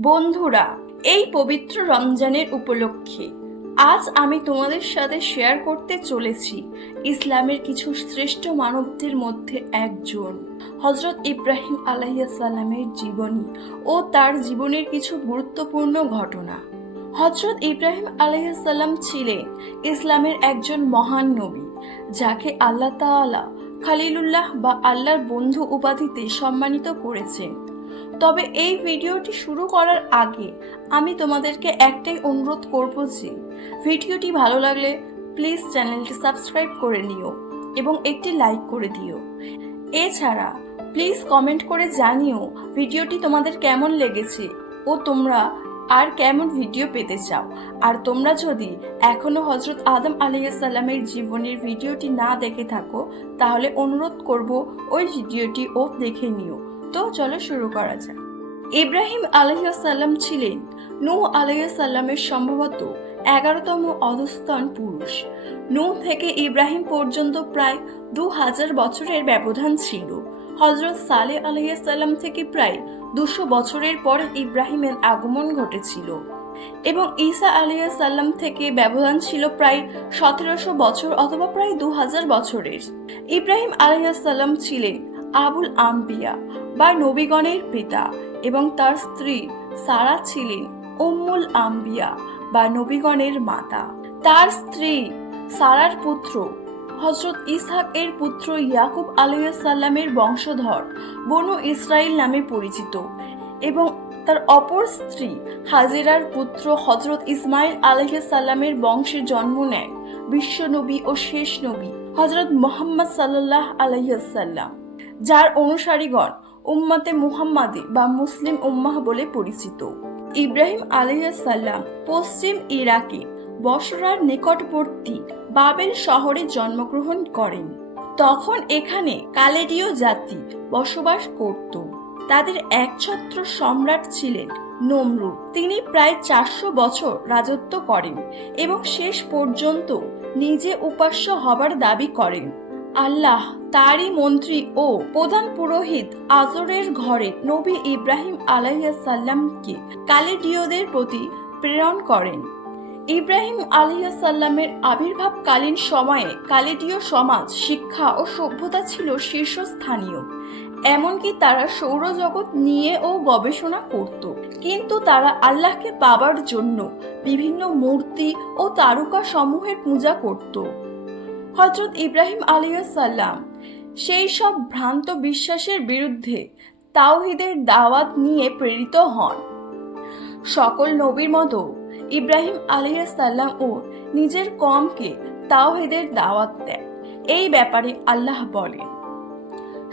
বন্ধুরা, এই পবিত্র রমজানের উপলক্ষে আজ আমি তোমাদের সাথে শেয়ার করতে চলেছি ইসলামের কিছু শ্রেষ্ঠ মানবদের মধ্যে একজন। হজরত ইব্রাহিম আলাইসাল্লামের জীবনী ও তার জীবনের কিছু গুরুত্বপূর্ণ ঘটনা। হজরত ইব্রাহিম আলাইসাল্লাম ছিলেন ইসলামের একজন মহান নবী, যাকে আল্লাহ তাআলা খালিলুল্লাহ বা আল্লাহর বন্ধু উপাধিতে সম্মানিত করেছেন। তবে এই ভিডিওটি শুরু করার আগে আমি তোমাদেরকে একটাই অনুরোধ করব যে ভিডিওটি ভালো লাগলে প্লিজ চ্যানেলটি সাবস্ক্রাইব করে নিও এবং একটি লাইক করে দিও। এছাড়া প্লিজ কমেন্ট করে জানিও ভিডিওটি তোমাদের কেমন লেগেছে ও তোমরা আর কেমন ভিডিও পেতে চাও। আর তোমরা যদি এখনও হজরত আদম আলাইসাল্লামের জীবনের ভিডিওটি না দেখে থাকো, তাহলে অনুরোধ করব ওই ভিডিওটি ও দেখে নিও। তো চলো শুরু করা যাক ইব্রাহিম আলাইসাল্লাম ছিলেন নূহ আলাইসাল্লামের সম্ভবত এগারোতম অধস্তন পুরুষ। নূহ থেকে ইব্রাহিম পর্যন্ত প্রায় দু হাজার বছরের ব্যবধান ছিল। হজরত সালে আলাইসাল্লাম থেকে প্রায় দুশো বছরের পর ইব্রাহিমের আগমন ঘটেছিল। এবং ঈসা আলাইসাল্লাম থেকে ব্যবধান ছিল প্রায় সতেরোশো বছর অথবা প্রায় দু হাজার বছরের। ইব্রাহিম আলাইসাল্লাম ছিলেন আবুল আম্বিয়া বা নবীগণের পিতা এবং তার স্ত্রী সারা ছিলেন উম্মুল আম্বিয়া বা নবীগণের মাতা। তার স্ত্রী সারার পুত্র হজরত ইসহাক এর পুত্র ইয়াকুব আলাইসাল্লামের বংশধর বনু ইসরাইল নামে পরিচিত এবং তার অপর স্ত্রী হাজেরার পুত্র হজরত ইসমাইল আলহাসাল্লামের বংশে জন্ম নেয় বিশ্বনবী ও শেষ নবী হজরত মোহাম্মদ সাল্লাহ আলহাসাল্লাম যার অনুসারীগণ উম্মাতে মুহাম্মাদি বা মুসলিম উম্মাহ বলে পরিচিত। ইব্রাহিম আলাইসাল্লাম পশ্চিম ইরাকে বসরার নিকটবর্তী বাবেল শহরে জন্মগ্রহণ করেন। তখন এখানে কালেডীয় জাতি বসবাস করত। তাদের একছত্র সম্রাট ছিলেন নমরুদ। তিনি প্রায় চারশো বছর রাজত্ব করেন এবং শেষ পর্যন্ত নিজে উপাস্য হবার দাবি করেন। আল্লাহ, তারই মন্ত্রী ও প্রধান পুরোহিত আজরের ঘরে নবী ইব্রাহিম আলাইসাল্লামকে কালেডীয়দের প্রতি প্রেরণ করেন। ইব্রাহিম আলিয়াসাল্লামের আবির্ভাবকালীন সময়ে কালেডীয় সমাজ শিক্ষা ও সভ্যতা ছিল শীর্ষস্থানীয়। এমনকি তারা সৌরজগৎ নিয়েও গবেষণা করত। কিন্তু তারা আল্লাহকে পাবার জন্য বিভিন্ন মূর্তি ও তারকা সমূহের পূজা করত। হজরত ইব্রাহিম আলিয়াসাল্লাম সেই সব ভ্রান্ত বিশ্বাসের বিরুদ্ধে তাওহিদের দাওয়াত নিয়ে প্রেরিত হন। সকল নবীর মতো ইব্রাহিম আলিয়াসাল্লাম ও নিজের কমকে তাওহিদের দাওয়াত দেন। এই ব্যাপারে আল্লাহ বলেন,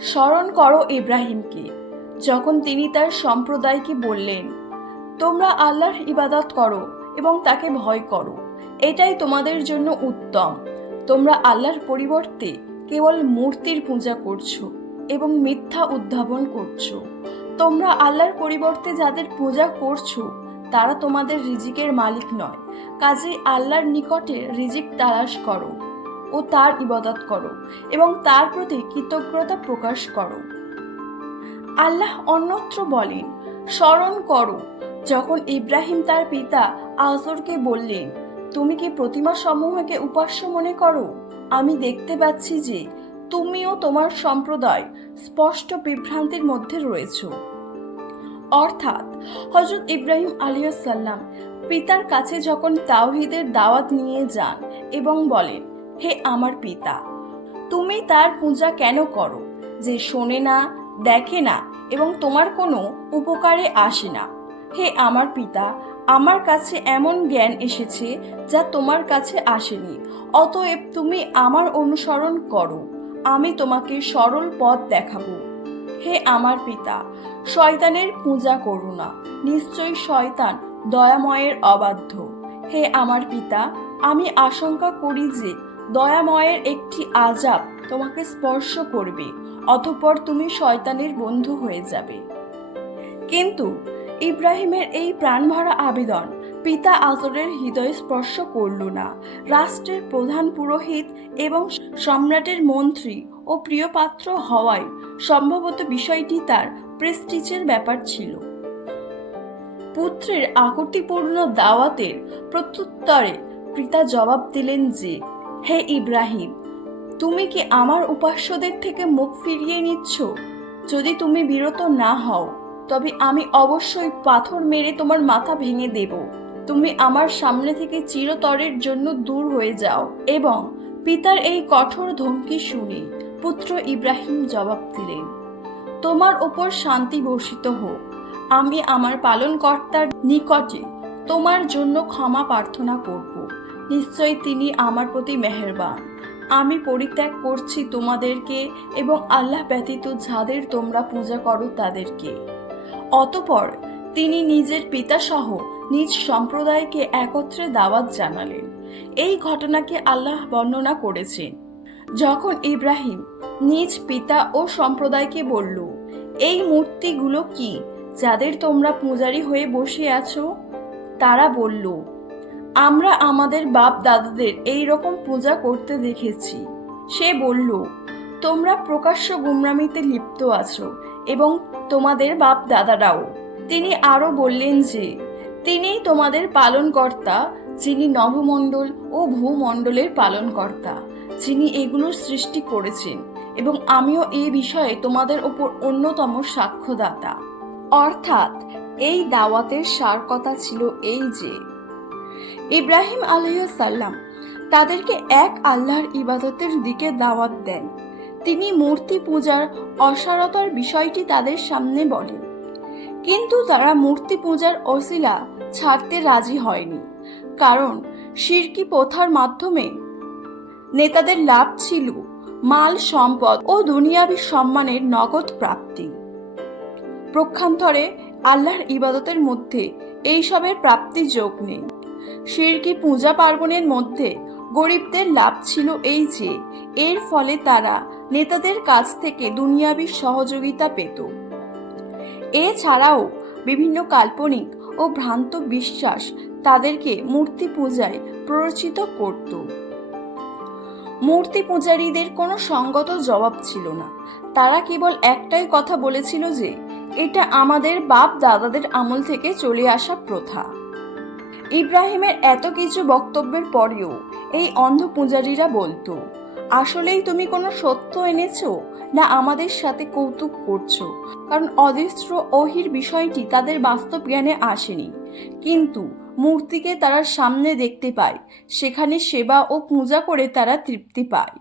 স্মরণ করো ইব্রাহিমকে, যখন তিনি তার সম্প্রদায়কে বললেন, তোমরা আল্লাহর ইবাদত করো এবং তাকে ভয় করো, এটাই তোমাদের জন্য উত্তম। তোমরা আল্লাহর পরিবর্তে কেবল মূর্তির পূজা করছ এবং মিথ্যা উদ্ভাবন করছ। তোমরা আল্লাহর পরিবর্তে যাদের পূজা করছ, তারা তোমাদের রিজিকের মালিক নয়। কাজেই আল্লাহর নিকটে রিজিক তালাশ করো ও তার ইবাদত করো এবং তার প্রতি কৃতজ্ঞতা প্রকাশ করো। আল্লাহ অন্যত্র বলেন, স্মরণ করো, যখন ইব্রাহিম তার পিতা আজরকে বললেন তুমি কি প্রতিমা সমূহকে উপাস্য মনে করো? আমি দেখতে পাচ্ছি যে তুমিও তোমার সম্প্রদায় স্পষ্ট বিভ্রান্তির মধ্যে রয়েছো। অর্থাৎ হজরত ইব্রাহিম আলিয়াসাল্লাম পিতার কাছে যখন তাওহিদের দাওয়াত নিয়ে যান এবং বলেন, হে আমার পিতা, তুমি তার পূজা কেন করো? যে শোনে না, দেখে না এবং তোমার কোনো উপকারে আসে না। হে আমার পিতা আমার কাছে এমন জ্ঞান এসেছে যা তোমার কাছে আসেনি। অতএব তুমি আমার অনুসরণ করো। আমি তোমাকে সরল পথ দেখাবো। হে আমার পিতা, শয়তানের পূজা করো না। নিশ্চয়ই শয়তান দয়াময়ের অবাধ্য। হে আমার পিতা, আমি আশঙ্কা করি যে দয়াময়ের একটি আজাব তোমাকে স্পর্শ করবে, অতঃপর তুমি শয়তানের বন্ধু হয়ে যাবে। কিন্তু ইব্রাহিমের এই প্রাণভরা আবেদন পিতা আজরের হৃদয় স্পর্শ করল না। রাষ্ট্রের প্রধান পুরোহিত এবং সম্রাটের মন্ত্রী ও প্রিয়পাত্র হওয়ায় সম্ভবত বিষয়টি তার প্রেস্টিজের ব্যাপার ছিল। পুত্রের আকুতিপূর্ণ দাওয়াতের প্রত্যুত্তরে পিতা জবাব দিলেন যে, হে ইব্রাহিম, তুমি কি আমার উপাস্যদের থেকে মুখ ফিরিয়ে নিচ্ছ? যদি তুমি বিরত না হও তবে আমি অবশ্যই পাথর মেরে তোমার মাথা ভেঙে দেব। তুমি আমার সামনে থেকে চিরতরের জন্য দূর হয়ে যাও এবং পিতার এই কঠোর ধমকি শুনে পুত্র ইব্রাহিম জবাব দিলেন, তোমার ওপর শান্তি বর্ষিত হোক। আমি আমার পালনকর্তার নিকটে তোমার জন্য ক্ষমা প্রার্থনা করব। নিশ্চয়ই তিনি আমার প্রতি মেহেরবান। আমি পরিত্যাগ করছি তোমাদেরকে এবং আল্লাহ ব্যতীত যাদের তোমরা পূজা করো তাদেরকে। অতপর তিনি নিজের পিতাসহ নিজ সম্প্রদায়কে একত্রে দাওয়াত জানালেন। এই ঘটনাকে আল্লাহ বর্ণনা করেছেন। যখন ইব্রাহিম নিজ পিতা ও সম্প্রদায়কে বলল, এই মূর্তিগুলো কি যাদের তোমরা পূজারী হয়ে বসে আছো? তারা বলল, আমরা আমাদের বাপ দাদাদের এই রকম পূজা করতে দেখেছি। সে বলল, তোমরা প্রকাশ্য গুমরামিতে লিপ্ত আছো এবং তোমাদের বাপ দাদারাও তিনি আরও বললেন যে তিনি তোমাদের পালনকর্তা, যিনি নভমণ্ডল ও ভূমণ্ডলের পালনকর্তা, যিনি এগুলোর সৃষ্টি করেছেন, এবং আমিও এই বিষয়ে তোমাদের ওপর অন্যতম সাক্ষ্যদাতা। অর্থাৎ, এই দাওয়াতের সার কথা ছিল এই যে, ইব্রাহিম আলাইসাল্লাম তাদেরকে এক আল্লাহর ইবাদতের দিকে দাওয়াত দেন। তিনি মূর্তি পূজার অসারতার বিষয়টি তাদের সামনে বলেন। কিন্তু তারা মূর্তি পূজার অশিলা ছাড়তে রাজি হয়নি। কারণ শিরকি প্রথার মাধ্যমে নেতাদের লাভ ছিল মাল, সম্পদ ও দুনিয়াবি সম্মানের নগদ প্রাপ্তি। প্রক্ষান্তরে আল্লাহর ইবাদতের মধ্যে এইসবের প্রাপ্তি যোগ নেই। শিরকি পূজা পার্বণের মধ্যে গরিবদের লাভ ছিল এই যে, এর ফলে তারা নেতাদের কাছ থেকে দুনিয়াবি সহযোগিতা পেত। এছাড়াও বিভিন্ন কাল্পনিক ও ভ্রান্ত বিশ্বাস তাদেরকে মূর্তি পূজায় প্ররোচিত করত। মূর্তি পূজারীদের কোনো সঙ্গত জবাব ছিল না। তারা কেবল একটাই কথা বলেছিল যে, এটা আমাদের বাপ দাদাদের আমল থেকে চলে আসা প্রথা। ইব্রাহিমের এত কিছু বক্তব্যের পরেও এই অন্ধ পূজারীরা বলতো আসলেই তুমি কোনো সত্য এনেছো? না আমাদের সাথে কৌতুক করছ? কারণ অদৃশ্য অহির বিষয়টি তাদের বাস্তব জ্ঞানে আসেনি। কিন্তু মূর্তিকে তারা সামনে দেখতে পায়, সেখানে সেবা ও পূজা করে তারা তৃপ্তি পায়।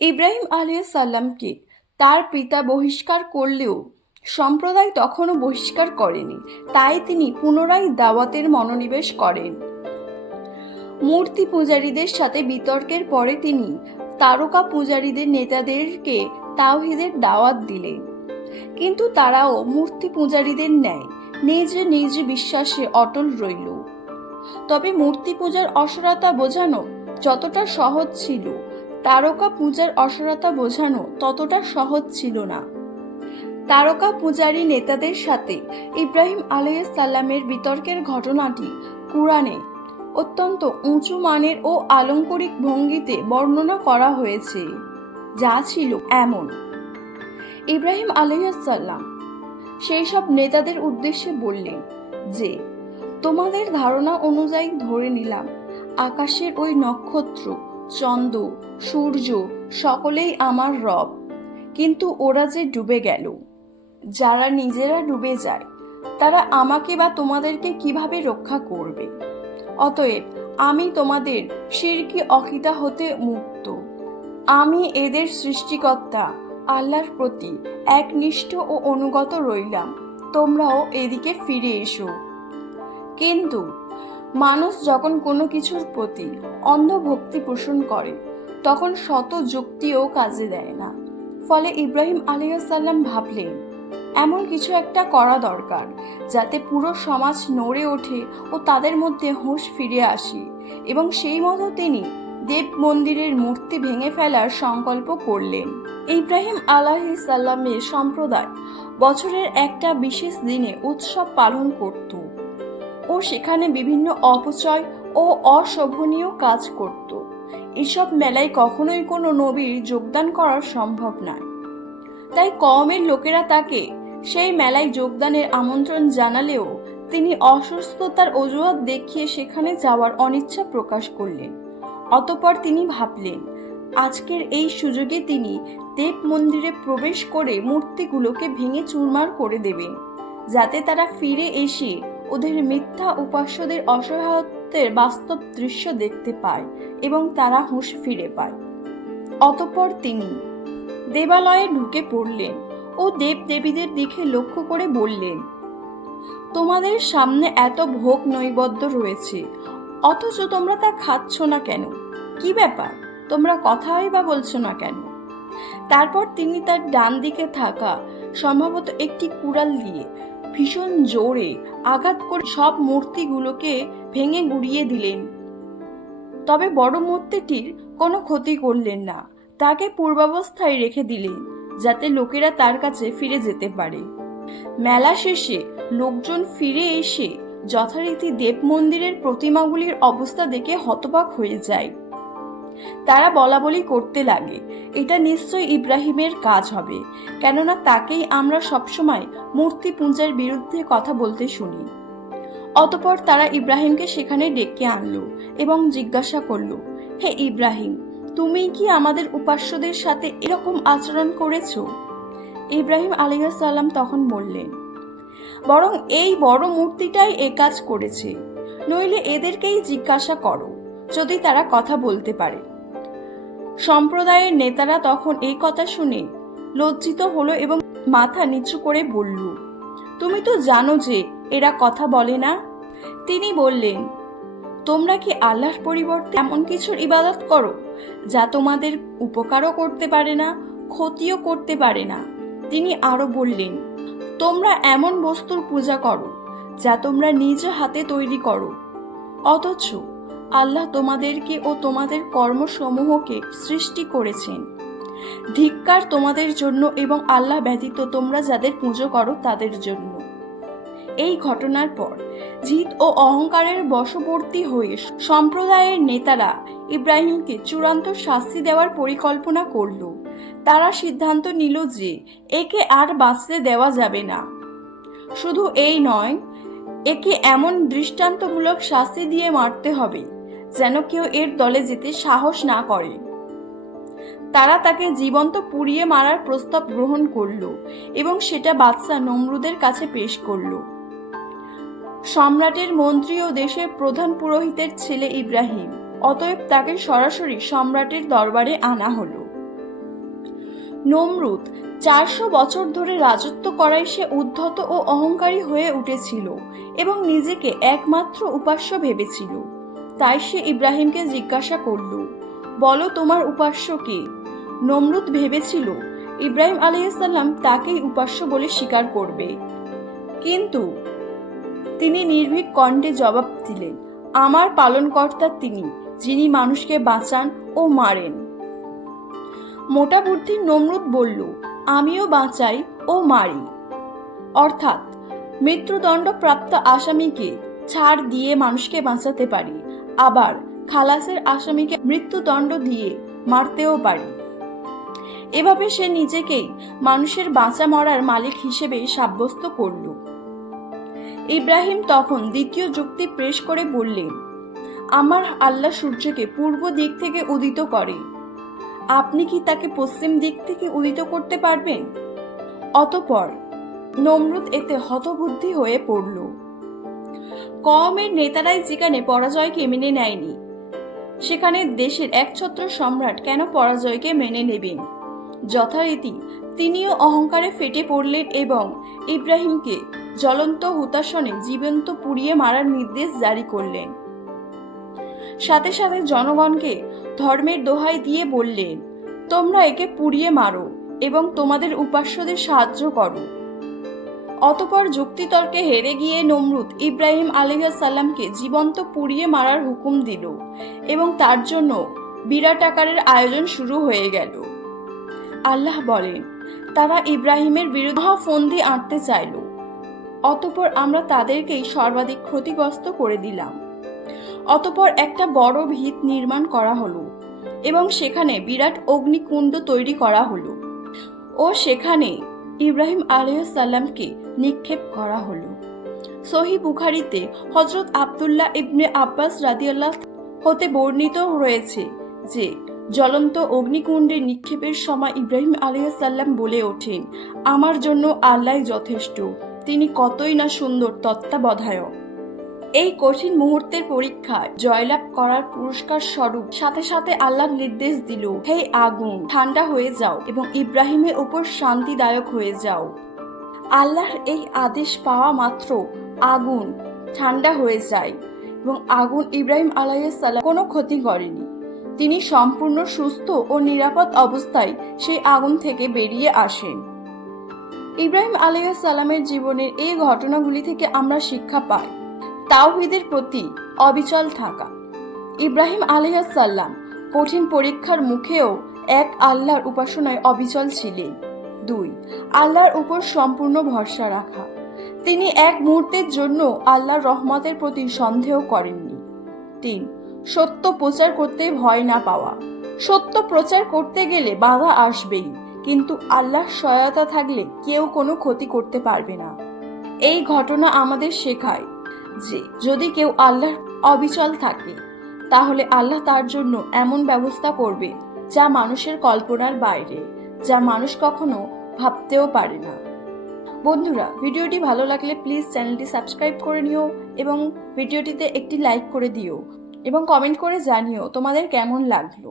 ইব্রাহিম আলিয়া সাল্লামকে তার পিতা বহিষ্কার করলেও সম্প্রদায় তখনও বহিষ্কার করেনি। তাই তিনি পুনরায় দাওয়াতের মনোনিবেশ করেন। মূর্তি পূজারীদের সাথে বিতর্কের পরে তিনি তারকা পূজারীদের নেতাদেরকে তাওহিদের দাওয়াত দিলেন কিন্তু তারাও মূর্তি পূজারীদের ন্যায় নিজ নিজ বিশ্বাসে অটল রইল। তবে মূর্তি পূজার অসরতা বোঝানো যতটা সহজ ছিল, তারকা পূজার অসরতা বোঝানো ততটা সহজ ছিল না। তারকা পূজারী নেতাদের সাথে ইব্রাহিম আলাইসাল্লামের বিতর্কের ঘটনাটি কুরআনে অত্যন্ত উঁচু মানের ও আলঙ্করিক ভঙ্গিতে বর্ণনা করা হয়েছে, যা ছিল এমন। ইব্রাহিম আলাইসাল্লাম সেই সব নেতাদের উদ্দেশ্যে বললেন যে, তোমাদের ধারণা অনুযায়ী ধরে নিলাম, আকাশের ওই নক্ষত্র, চন্দ্র, সূর্য, সকলেই আমার রব। কিন্তু ওরা যে ডুবে গেল, যারা নিজেরা ডুবে যায়, তারা আমাকে বা তোমাদেরকে কীভাবে রক্ষা করবে? অতএব আমি তোমাদের শিরকি অকিতা হতে মুক্ত। আমি এদের সৃষ্টিকর্তা, আল্লাহর প্রতি একনিষ্ঠ ও অনুগত রইলাম। তোমরাও এদিকে ফিরে এসো। কিন্তু মানুষ যখন কোনো কিছুর প্রতি অন্ধ ভক্তি পোষণ করে, তখন শত যুক্তিও কাজে দেয় না। ফলে ইব্রাহিম আলিয়াসাল্লাম ভাবলেন এমন কিছু একটা করা দরকার, যাতে পুরো সমাজ নড়ে ওঠে ও তাদের মধ্যে হুঁশ ফিরে আসে। এবং সেই মতো তিনি দেব মন্দিরের মূর্তি ভেঙে ফেলার সংকল্প করলেন। ইব্রাহিম আলাহিসাল্লামের সম্প্রদায় বছরের একটা বিশেষ দিনে উৎসব পালন করত ও সেখানে বিভিন্ন অপচয় ও অশোভনীয় কাজ করত। এসব মেলায় কখনোই কোনো নবীর যোগদান করা সম্ভব নয়। তাই কওমের লোকেরা তাকে সেই মেলায় যোগদানের আমন্ত্রণ জানালেও তিনি অসুস্থতার অজুহাত দেখিয়ে সেখানে যাওয়ার অনিচ্ছা প্রকাশ করলেন। অতপর তিনি ভাবলেন, আজকের এই সুযোগে তিনি দেব মন্দিরে প্রবেশ করে মূর্তিগুলোকে ভেঙে চুরমার করে দেবেন, যাতে তারা ফিরে এসে ওদের মিথ্যা উপাস্যদের অসহায়ত্বের বাস্তব দৃশ্য দেখতে পায় এবং তারা হুঁশ ফিরে পায়। অতপর তিনি দেবালয়ে ঢুকে পড়লেন। ও দেব দেবীদের দিকে লক্ষ্য করে বললেন, তোমাদের সামনে এত ভোগ নৈবদ্য রয়েছে, অথচ তোমরা তা খাচ্ছ না কেন? কি ব্যাপার? তোমরা কথাই বা বলছো না কেন? তারপর তিনি তার ডান দিকে থাকা সম্ভবত একটি কুড়াল দিয়ে ভীষণ জোরে আঘাত করে সব মূর্তিগুলোকে ভেঙে গুড়িয়ে দিলেন। তবে বড় মূর্তিটির কোনো ক্ষতি করলেন না, তাকে পূর্বাবস্থায় রেখে দিলেন। যাতে লোকেরা তার কাছে ফিরে যেতে পারে। মেলা শেষে লোকজন ফিরে এসে যথারীতি দেব মন্দিরের প্রতিমাগুলির অবস্থা দেখে হতবাক হয়ে যায়। তারা বলা বলি করতে লাগে, এটা নিশ্চয় ইব্রাহিমের কাজ হবে, কেননা তাকেই আমরা সবসময় মূর্তি পূজার বিরুদ্ধে কথা বলতে শুনি। অতপর তারা ইব্রাহিমকে সেখানে ডেকে আনলো এবং জিজ্ঞাসা করল, হে ইব্রাহিম তুমি কি আমাদের উপাস্যদের সাথে এরকম আচরণ করেছ? ইব্রাহিম আলিয়াসাল্লাম তখন বললেন, বরং এই বড় মূর্তিটাই এ কাজ করেছে। নইলে এদেরকেই জিজ্ঞাসা করো, যদি তারা কথা বলতে পারে। সম্প্রদায়ের নেতারা তখন এই কথা শুনে লজ্জিত হলো এবং মাথা নিচু করে বলল, তুমি তো জানো যে এরা কথা বলে না? তিনি বললেন, তোমরা কি আল্লাহর পরিবর্তে এমন কিছুর ইবাদত করো? যা তোমাদের উপকারও করতে পারে না, ক্ষতিও করতে পারে না। তিনি আরও বললেন, তোমরা এমন বস্তুর পূজা করো, যা তোমরা নিজ হাতে তৈরি করো। অথচ আল্লাহ তোমাদেরকে ও তোমাদের কর্মসমূহকে সৃষ্টি করেছেন। ধিক্কার তোমাদের জন্য এবং আল্লাহ ব্যতীত তোমরা যাদের পুজো করো তাদের জন্য। এই ঘটনার পর জিত ও অহংকারের বশবর্তী হয়ে সম্প্রদায়ের নেতারা ইব্রাহিমকে চূড়ান্ত শাস্তি দেওয়ার পরিকল্পনা করল। তারা সিদ্ধান্ত নিল যে একে আর বাঁচতে দেওয়া যাবে না। শুধু এই নয়, একে এমন দৃষ্টান্তমূলক শাস্তি দিয়ে মারতে হবে যেন কেউ এর দলে যেতে সাহস না করে। তারা তাকে জীবন্ত পুড়িয়ে মারার প্রস্তাব গ্রহণ করল এবং সেটা বাদশা নমরুদের কাছে পেশ করল। সম্রাটের মন্ত্রী ও দেশের প্রধান পুরোহিতের ছেলে ইব্রাহিম অতএব তাকে সরাসরি সম্রাটের দরবারে আনা হলো। নমরুদ চারশো বছর ধরে রাজত্ব করায় সে উদ্ধত ও অহংকারী হয়ে উঠেছিল এবং নিজেকে একমাত্র উপাস্য ভেবেছিল। তাই সে ইব্রাহিমকে জিজ্ঞাসা করল, বলো তোমার উপাস্য কে? নমরুদ ভেবেছিল, ইব্রাহিম আলাইসাল্লাম তাকেই উপাস্য বলে স্বীকার করবে। কিন্তু তিনি নির্ভীক কণ্ঠে জবাব দিলেন, আমার পালনকর্তা তিনি যিনি মানুষকে বাঁচান ও মারেন। মোটা বুদ্ধির নমরুদ বলল, আমিও বাঁচাই ও মারি। অর্থাৎ, মৃত্যুদণ্ডপ্রাপ্ত আসামিকে ছাড় দিয়ে মানুষকে বাঁচাতে পারি, আবার খালাসের আসামিকে মৃত্যুদণ্ড দিয়ে মারতেও পারি। এভাবে সে নিজেকেই মানুষের বাঁচা মরার মালিক হিসেবে সাব্যস্ত করল। ইব্রাহিম তখন দ্বিতীয় যুক্তি পেশ করে বললেন আমার আল্লাহ সূর্যকে পূর্ব দিক থেকে উদিত করে। আপনি কি তাকে পশ্চিম দিক থেকে উদিত করতে পারবেন? অতপর নমরুদ এতে হতবুদ্ধি হয়ে পড়ল। কমের নেতারাই যেখানে পরাজয়কে মেনে নেয়নি, সেখানে দেশের একছত্র সম্রাট কেন পরাজয়কে মেনে নেবেন? যথারীতি তিনিও অহংকারে ফেটে পড়লেন এবং ইব্রাহিমকে জ্বলন্ত হুতাসনে জীবন্ত পুড়িয়ে মারার নির্দেশ জারি করলেন। সাথে সাথে জনগণকে ধর্মের দোহাই দিয়ে বললেন তোমরা একে পুড়িয়ে মারো এবং তোমাদের উপাস্যদের সাহায্য করো। অতপর যুক্তিতর্কে হেরে গিয়ে নমরুদ ইব্রাহিম আলিহাসাল্লামকে জীবন্ত পুড়িয়ে মারার হুকুম দিল এবং তার জন্য বিরাট আকারের আয়োজন শুরু হয়ে গেল। আল্লাহ বলেন, তারা ইব্রাহিমের বিরুদ্ধে ফন্দি আঁটতে চাইল, অতপর আমরা তাদেরকেই সর্বাধিক ক্ষতিগ্রস্ত করে দিলাম। অতপর একটা বড় ভিত নির্মাণ করা হলো এবং সেখানে বিরাট অগ্নিকুণ্ড তৈরি করা হলো ও সেখানে ইব্রাহিম আলহামকে নিক্ষেপ করা হলো। সহি বুখারিতে হজরত আবদুল্লাহ ইবনে আব্বাস রাদিয়াল্লাহ হতে বর্ণিত রয়েছে যে, জ্বলন্ত অগ্নিকুণ্ডে নিক্ষেপের সময় ইব্রাহিম আলিয়াসাল্লাম বলে ওঠেন, আমার জন্য আল্লাহ যথেষ্ট, তিনি কতই না সুন্দর তত্ত্বাবধায়ক। এই কঠিন মুহূর্তের পরীক্ষায় জয়লাভ করার পুরস্কার স্বরূপ সাথে সাথে আল্লাহ নির্দেশ দিল, হে আগুন, ঠান্ডা হয়ে যাও এবং ইব্রাহিমের উপর শান্তিদায়ক হয়ে যাও। আল্লাহর এই আদেশ পাওয়া মাত্র আগুন, ঠান্ডা হয়ে যায় এবং আগুন ইব্রাহিম আলাইসাল্লাম কোনো ক্ষতি করেনি। তিনি সম্পূর্ণ সুস্থ ও নিরাপদ অবস্থায় সেই আগুন থেকে বেরিয়ে আসেন। ইব্রাহিম আলাইসাল্লামের জীবনের এই ঘটনাগুলি থেকে আমরা শিক্ষা পাই। তাওহিদের প্রতি অবিচল থাকা। ইব্রাহিম আলাইসাল্লাম কঠিন পরীক্ষার মুখেও এক আল্লাহর উপাসনায় অবিচল ছিলেন। দুই, আল্লাহর উপর সম্পূর্ণ ভরসা রাখা। তিনি এক মুহূর্তের জন্য আল্লাহর রহমতের প্রতি সন্দেহ করেননি। তিন, সত্য প্রচার করতে ভয় না পাওয়া। সত্য প্রচার করতে গেলে বাধা আসবেই, কিন্তু আল্লাহর সহায়তা থাকলে কেউ কোনো ক্ষতি করতে পারবে না। এই ঘটনা আমাদের শেখায় যে যদি কেউ আল্লাহর অবিচল থাকে, তাহলে আল্লাহ তার জন্য এমন ব্যবস্থা করবে যা মানুষের কল্পনার বাইরে, যা মানুষ কখনো ভাবতেও পারে না। বন্ধুরা, ভিডিওটি ভালো লাগলে প্লিজ চ্যানেলটি সাবস্ক্রাইব করে নিও এবং ভিডিওটিতে একটি লাইক করে দিও এবং কমেন্ট করে জানিও তোমাদের কেমন লাগল।